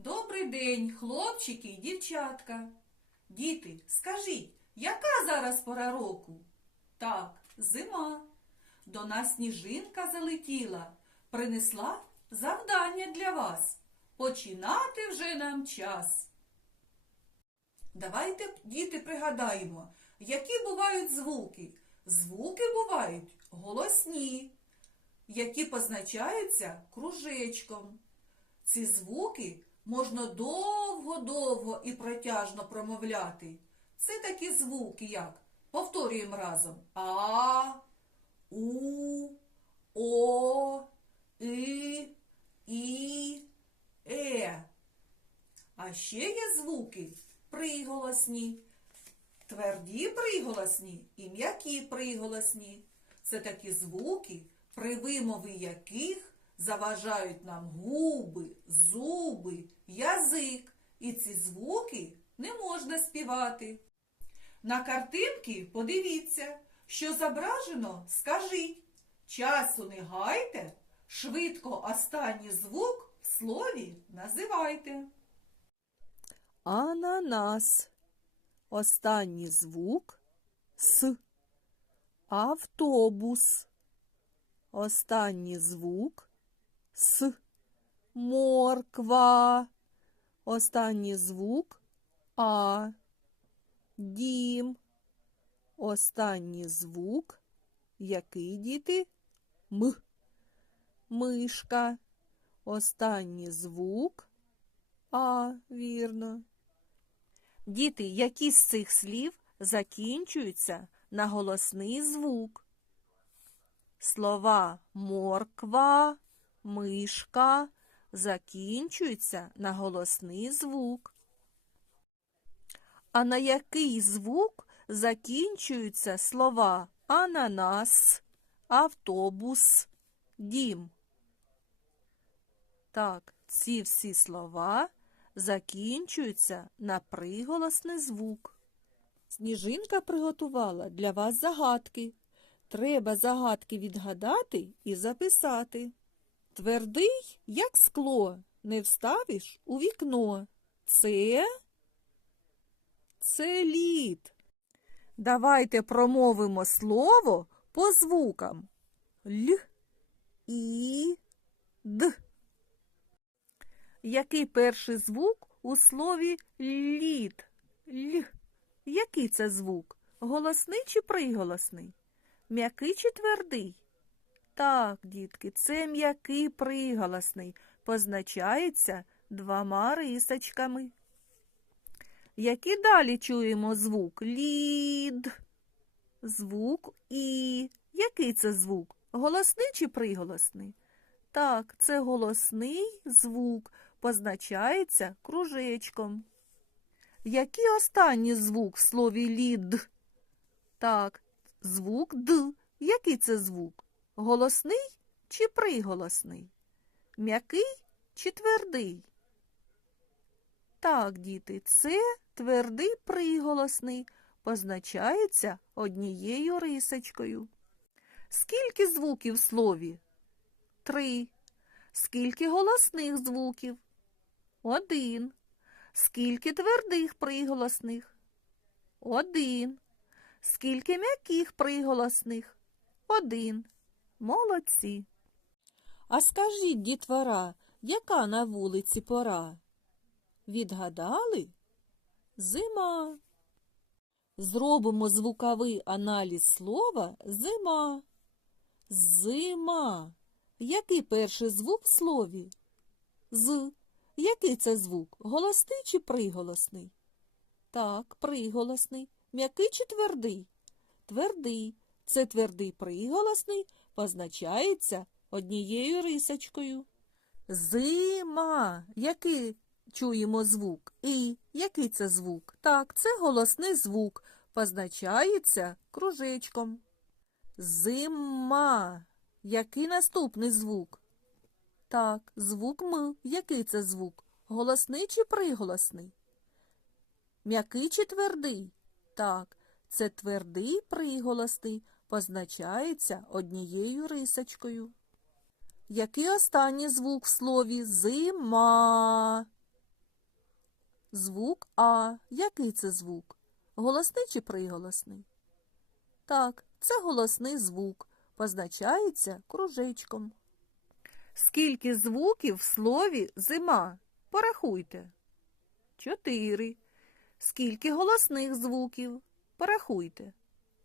Добрий день, хлопчики і дівчатка. Діти, скажіть, яка зараз пора року? Так, зима. До нас сніжинка залетіла, принесла завдання для вас. Починати вже нам час. Давайте, діти, пригадаємо, які бувають звуки. Звуки бувають голосні, які позначаються кружечком. Ці звуки можна довго-довго і протяжно промовляти. Це такі звуки, як повторюємо разом А, У, О, И, І, Е. А ще є звуки приголосні, тверді приголосні і м'які приголосні. Це такі звуки, при вимові яких заважають нам губи, зуби, язик. І ці звуки не можна співати. На картинки подивіться, що зображено, скажіть. Часу не гайте, швидко останній звук в слові називайте. Ананас. Останній звук С. Автобус. Останній звук С. Морква. Останній звук А. Дім. Останній звук. Який діти? М. Мишка. Останній звук А. Вірно. Діти, які з цих слів закінчуються на голосний звук? Слова морква, мишка закінчуються на голосний звук. А на який звук закінчуються слова ананас, автобус, дім? Так, ці всі слова закінчуються на приголосний звук. Сніжинка приготувала для вас загадки. Треба загадки відгадати і записати. Твердий, як скло, не вставиш у вікно. Це це лід. Давайте промовимо слово по звукам. Л, і, д. Який перший звук у слові лід? Л. Який це звук? Голосний чи приголосний? М'який чи твердий? Так, дітки, це м'який приголосний, позначається двома рисочками. Який далі чуємо звук? Лід. Звук І. Який це звук? Голосний чи приголосний? Так, це голосний звук, позначається кружечком. Який останній звук в слові лід? Так, звук Д. Який це звук? Голосний чи приголосний? М'який чи твердий? Так, діти, це твердий приголосний, позначається однією рисочкою. Скільки звуків в слові? Три. Скільки голосних звуків? Один. Скільки твердих приголосних? Один. Скільки м'яких приголосних? Один. Молодці. А скажіть, дітвора, яка на вулиці пора? Відгадали? Зима. Зробимо звуковий аналіз слова зима. Зима. Який перший звук в слові? З. Який це звук? Голосний чи приголосний? Так, приголосний. М'який чи твердий? Твердий. Це твердий приголосний позначається однією рисочкою. Зима. Який чуємо звук? І. Який це звук? Так, це голосний звук, позначається кружечком. Зима. Який наступний звук? Так, звук М. Який це звук? Голосний чи приголосний? М'який чи твердий? Так, це твердий приголосний, позначається однією рисочкою. Який останній звук в слові зима? Звук А. Який це звук? Голосний чи приголосний? Так, це голосний звук. Позначається кружечком. Скільки звуків в слові зима? Порахуйте. Чотири. Скільки голосних звуків? Порахуйте.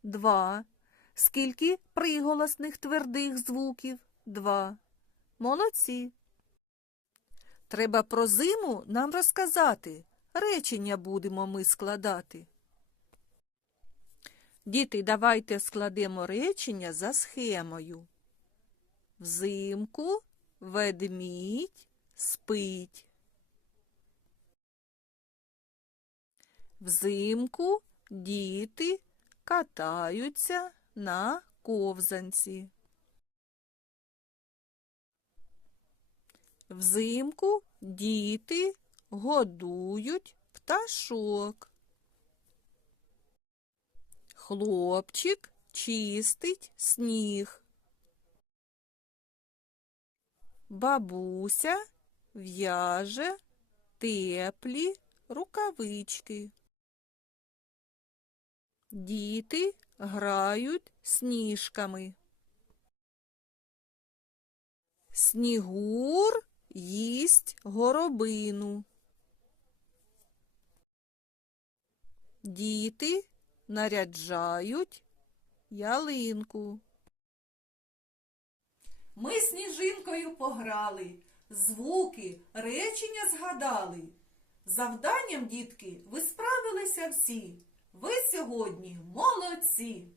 Два. Скільки приголосних твердих звуків? Два. Молодці. Треба про зиму нам розказати. Речення будемо ми складати. Діти, давайте складемо речення за схемою. Взимку ведмідь спить. Взимку діти катаються на ковзанці. Взимку діти годують пташок. Хлопчик чистить сніг. Бабуся в'яже теплі рукавички. Діти грають сніжками. Снігур їсть горобину. Діти наряджають ялинку. Ми сніжинкою пограли, звуки, речення згадали. Завданням, дітки, ви справилися всі. Ви сьогодні молодці.